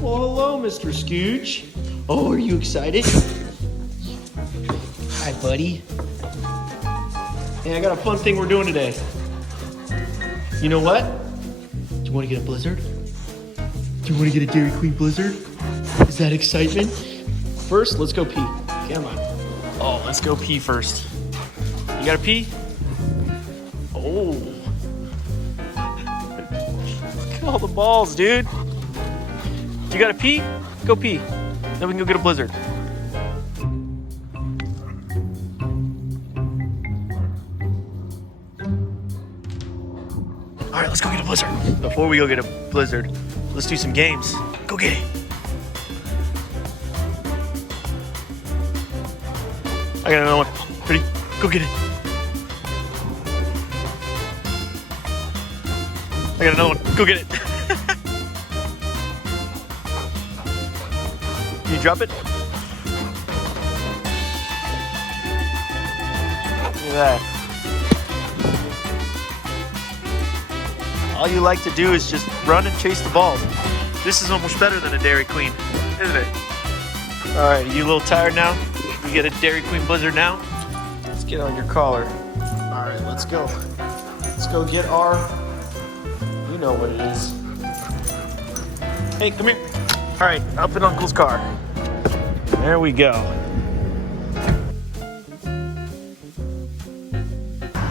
Well, hello, Mr. Scooch. Oh, are you excited? Hi, buddy. Hey, I got a fun thing we're doing today. You know what? Do you want to get a blizzard? Do you want to get a Dairy Queen blizzard? Is that excitement? First, let's go pee. Come on. Oh, let's go pee first. You gotta pee? Oh. Look at all the balls, dude. You gotta pee? Go pee. Then we can go get a blizzard. All right, let's go get a blizzard. Before we go get a blizzard, let's do some games. Go get it. I got another one. Ready? Go get it. I got another one. Go get it. Can you drop it? Look at that. All you like to do is just run and chase the balls. This is almost better than a Dairy Queen, isn't it? All right, are you a little tired now? We get a Dairy Queen blizzard now? Let's get on your collar. All right, let's go. Let's go get our, you know what it is. Hey, come here. All right, up in Uncle's car. There we go.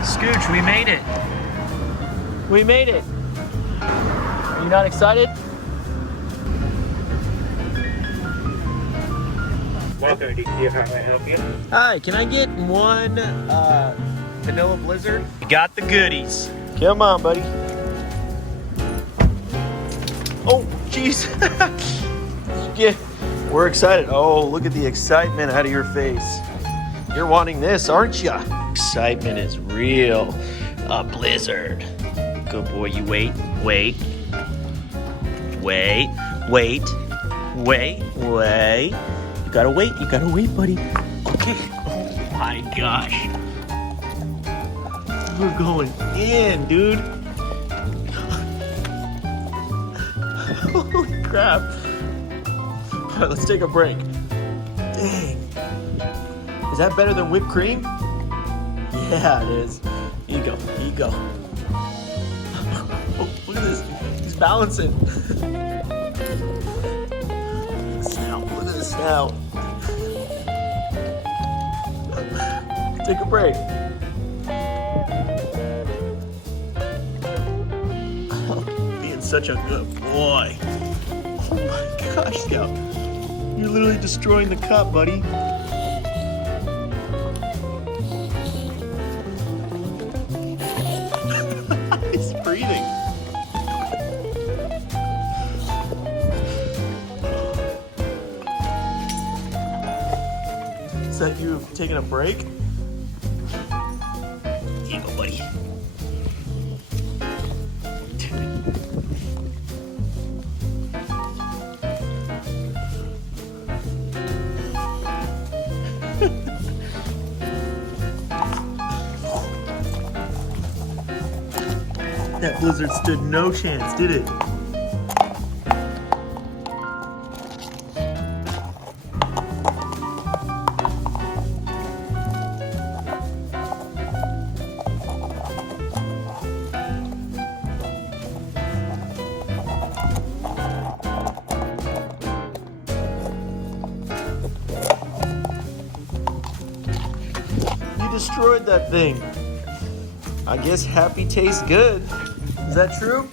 Scooch, we made it. We made it. Are you not excited? Welcome to DQ. How may I help you? Hi, can I get one vanilla blizzard? You got the goodies. Come on, buddy. Oh, jeez. Yeah, we're excited. Oh, look at the excitement out of your face. You're wanting this, aren't you? Excitement is real. A blizzard. Good boy, you wait. You gotta wait, buddy. Okay. Oh my gosh. We're going in, dude. Holy crap. All right, let's take a break. Dang. Is that better than whipped cream? Yeah, it is. Here you go. Oh, look at this. He's balancing. Look at the snout. Take a break. Being such a good boy. Oh my gosh, Scout. You're literally destroying the cup, buddy. He's breathing. Is that you taking a break? Here you go, buddy. That blizzard stood no chance, did it? You destroyed that thing. I guess happy tastes good. Is that true?